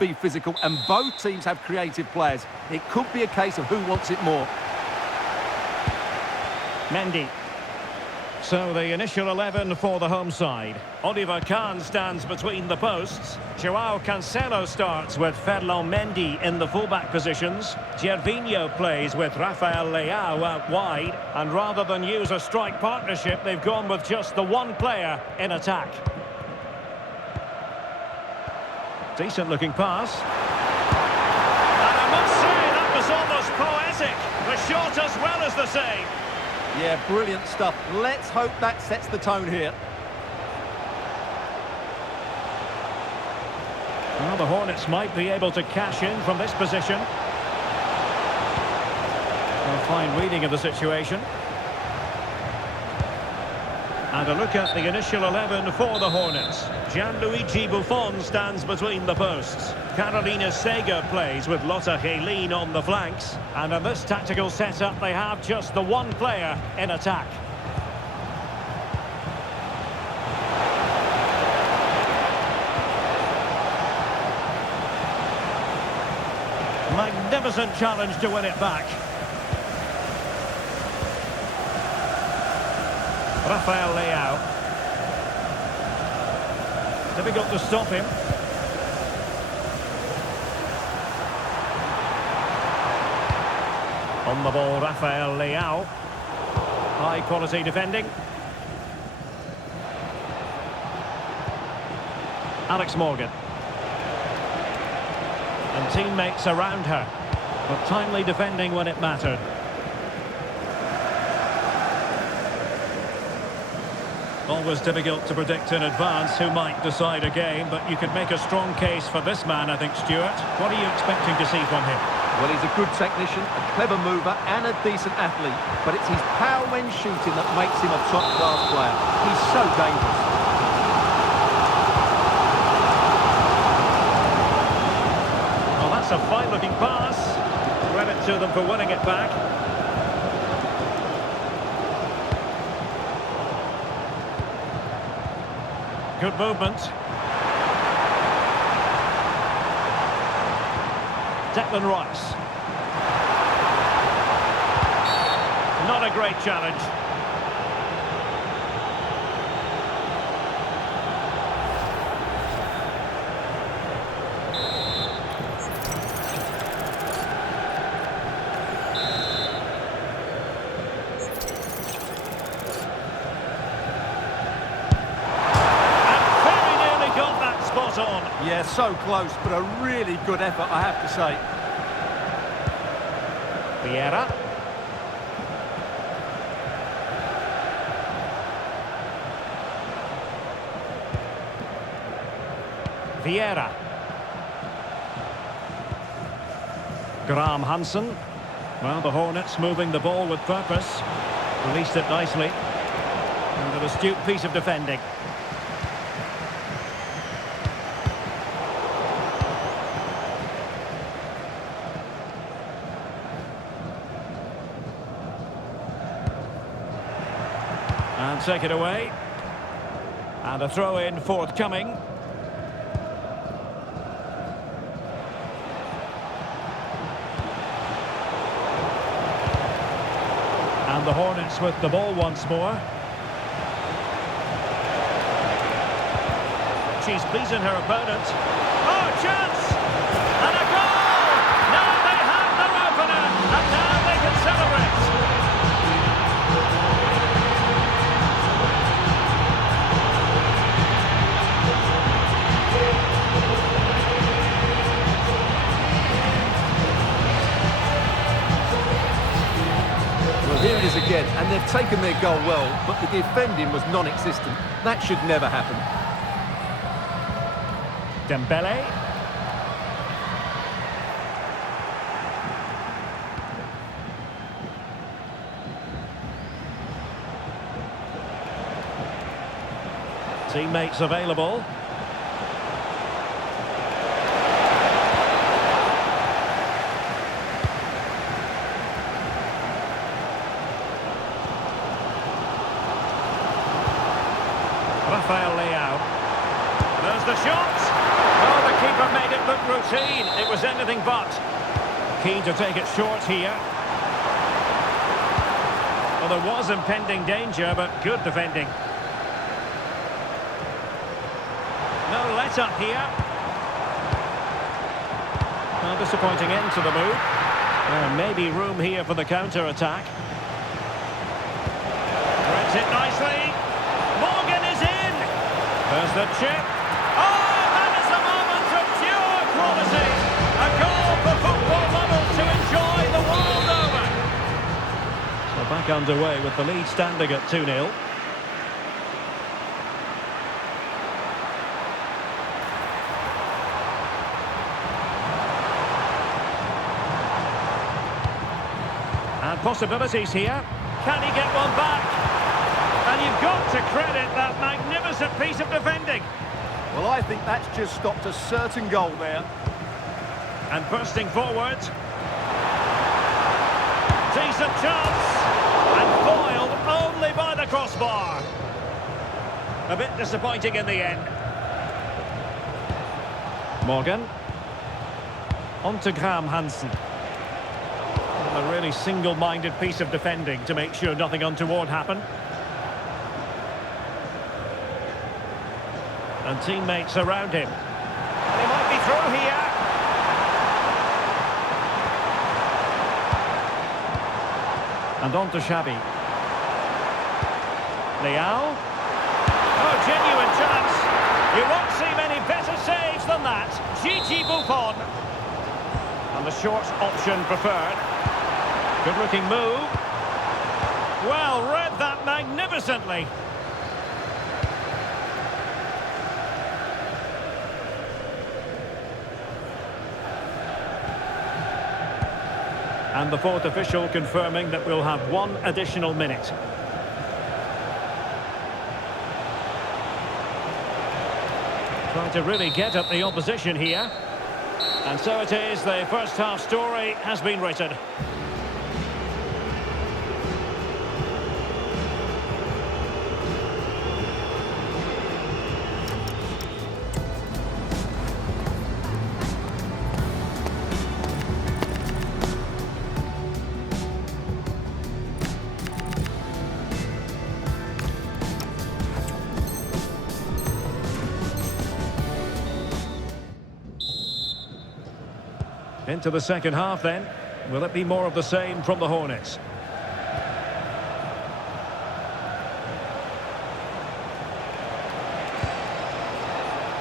be physical, and both teams have creative players. It could be a case of who wants it more. Mendy. So the initial 11 for the home side. Oliver Kahn stands between the posts. Joao Cancelo starts with Ferland Mendy in the fullback positions. Gervinho plays with Rafael Leao out wide. And rather than use a strike partnership, they've gone with just the one player in attack. Decent looking pass. And I must say, that was almost poetic. The shot as well as the save. Yeah, brilliant stuff. Let's hope that sets the tone here. Well, the Hornets might be able to cash in from this position. A fine reading of the situation. And a look at the initial 11 for the Hornets. Gianluigi Buffon stands between the posts. Carolina Sega plays with Lotta Helin on the flanks. And in this tactical setup, they have just the one player in attack. Magnificent challenge to win it back. Rafael Leao. Difficult to stop him. On the ball, Rafael Leao. High quality defending. Alex Morgan. And teammates around her. But timely defending when it mattered. Always difficult to predict in advance who might decide a game, but you could make a strong case for this man, I think, Stuart. What are you expecting to see from him? Well, he's a good technician, a clever mover and a decent athlete, but it's his power when shooting that makes him a top-class player. He's so dangerous. Well, that's a fine-looking pass. Credit to them for winning it back. Good movement. Declan Rice. Not a great challenge. Yeah, so close, but a really good effort, I have to say. Vieira. Vieira. Graham Hansen. Well, the Hornets moving the ball with purpose. Released it nicely. And an astute piece of defending. And take it away. And a throw-in forthcoming. And the Hornets with the ball once more. She's beaten her opponent. Oh, chance! And a goal! Now they have their opener, and now they can celebrate. Here it is again, and they've taken their goal well, but the defending was non-existent. That should never happen. Dembele. Teammates available. Rafael Leao. There's the shot. Oh, the keeper made it look routine. routine. It was anything but. Keen to take it short here. Well, there was impending danger, but good defending. No let-up here. Well, disappointing end to the move. There may be room here for the counter-attack. Threads it nicely. Morgan is in. There's the chip. Oh, that is a moment of pure quality. A goal for football lovers to enjoy the world over. So back underway with the lead standing at 2-0. And possibilities here. Can he get one back? And you've got to credit that magnificent piece of defending. Well, I think that's just stopped a certain goal there. And bursting forward. Decent chance. And foiled only by the crossbar. A bit disappointing in the end. Morgan. On to Graham Hansen. A really single-minded piece of defending to make sure nothing untoward happened. And teammates around him. He might be through here. And on to Xavi. Leao. Oh, genuine chance. You won't see many better saves than that. Gigi Buffon. And the short option preferred. Good-looking move. Well, read that magnificently. And the fourth official confirming that we'll have one additional minute. Trying to really get at the opposition here. And so it is, the first half story has been written. Into the second half then. Will it be more of the same from the Hornets?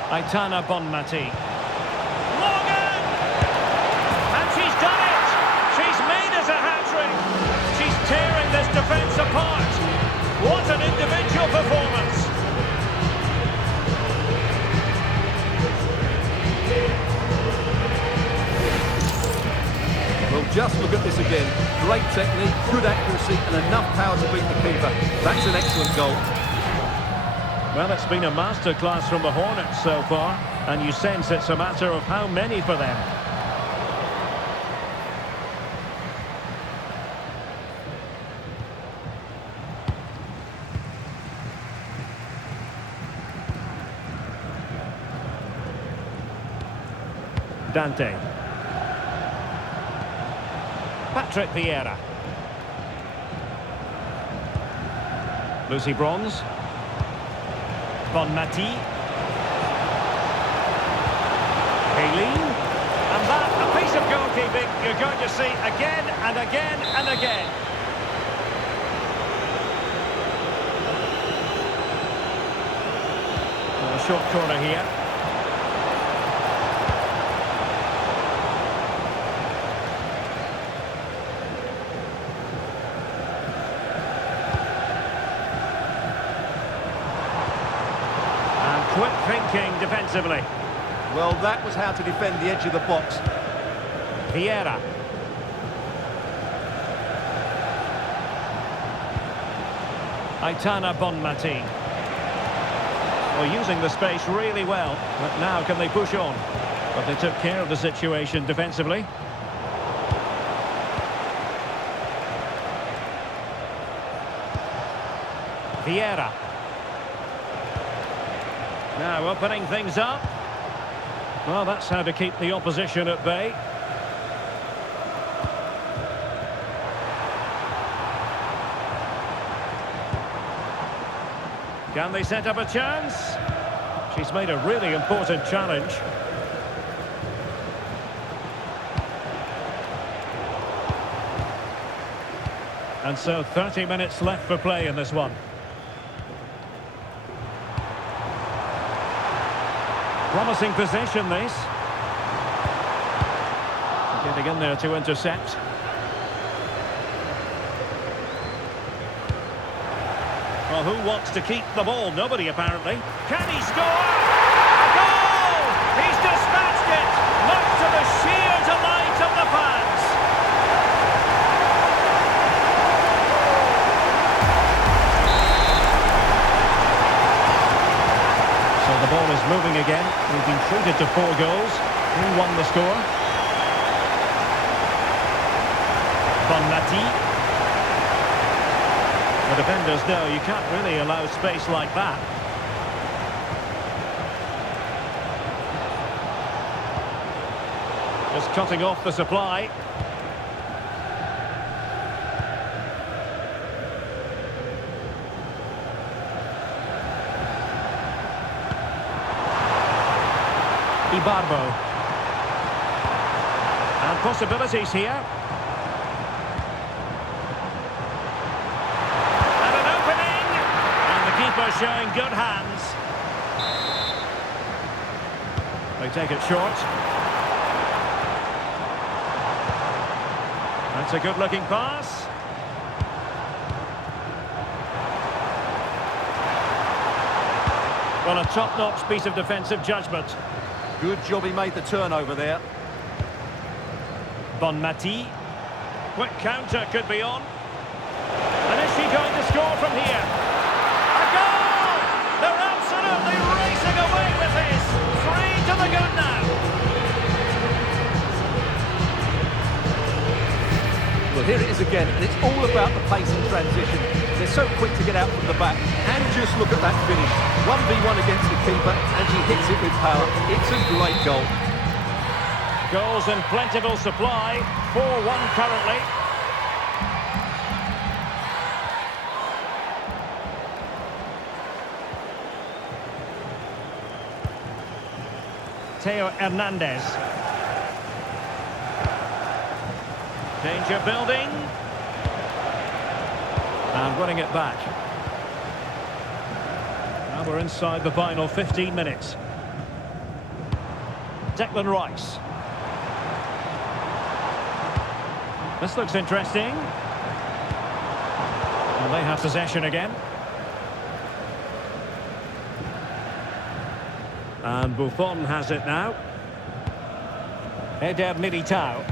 Aitana Bonmati. Morgan! And she's done it! She's made us a hat-trick! She's tearing this defence apart! What an individual performance! Well, just look at this again. Great technique, good accuracy, and enough power to beat the keeper. That's an excellent goal. Well, it's been a masterclass from the Hornets so far, and you sense it's a matter of how many for them. Dante. Patrick Vieira. Lucy Bronze. Bonmati. Aileen. And that, a piece of goalkeeping you're going to see again and again and again. A short corner here. Quick thinking defensively. Well, that was how to defend the edge of the box. Vieira. Aitana Bonmati. Well, using the space really well. But now can they push on? But they took care of the situation defensively. Vieira. Now opening things up. Well, that's how to keep the opposition at bay. Can they set up a chance? She's made a really important challenge. And so 30 minutes left for play in this one. Promising possession, this. Getting in there to intercept. Well, who wants to keep the ball? Nobody, apparently. Can he score? A goal! He's dispatched it! Much to the sheer delight of the fans. So the ball is moving again. We've been treated to 4 goals. Who won the score? Bonmati. The defenders know you can't really allow space like that. Just cutting off the supply. Ibarbo. And possibilities here. Keeper showing good hands. They take it short. That's a good-looking pass. Well, a top-notch piece of defensive judgment. Good job he made the turnover there. Bonmati. Quick counter could be on. And is she going to score from here? They're absolutely racing away with this. 3 to the good now. Well, here it is again, and it's all about the pace and transition. They're so quick to get out from the back, and just look at that finish. 1v1 against the keeper, and she hits it with power. It's a great goal. Goals in plentiful supply. 4-1 currently. Theo Hernandez. Danger building. And winning it back. Now we're inside the final 15 minutes. Declan Rice. This looks interesting. And they have possession again. And Buffon has it now. Eder Militao.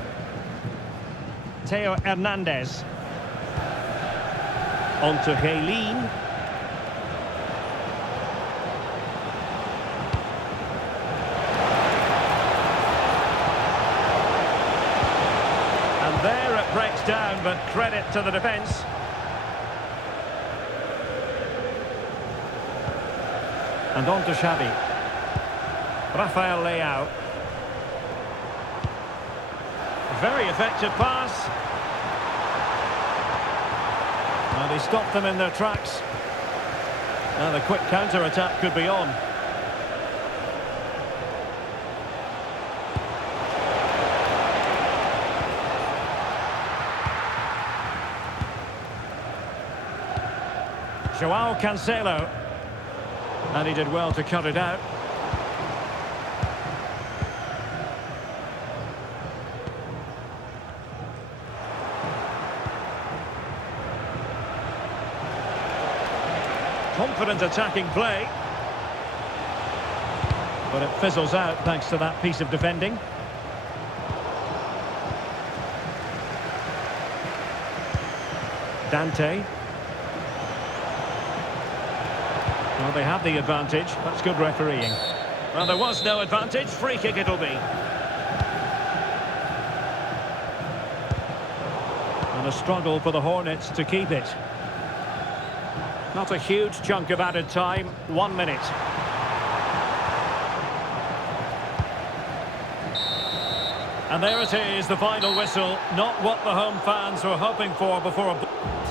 Theo Hernandez. On to Helene. And there it breaks down, but credit to the defence. And on to Xavi. Rafael Leao. Very effective pass. Well, he stopped them in their tracks. Now the quick counter-attack could be on. Joao Cancelo. And he did well to cut it out. Confident attacking play. But it fizzles out thanks to that piece of defending. Dante. Well, they have the advantage. That's good refereeing. Well, there was no advantage. Free kick it'll be. And a struggle for the Hornets to keep it. Not a huge chunk of added time. 1 minute. And there it is, the final whistle. Not what the home fans were hoping for before a...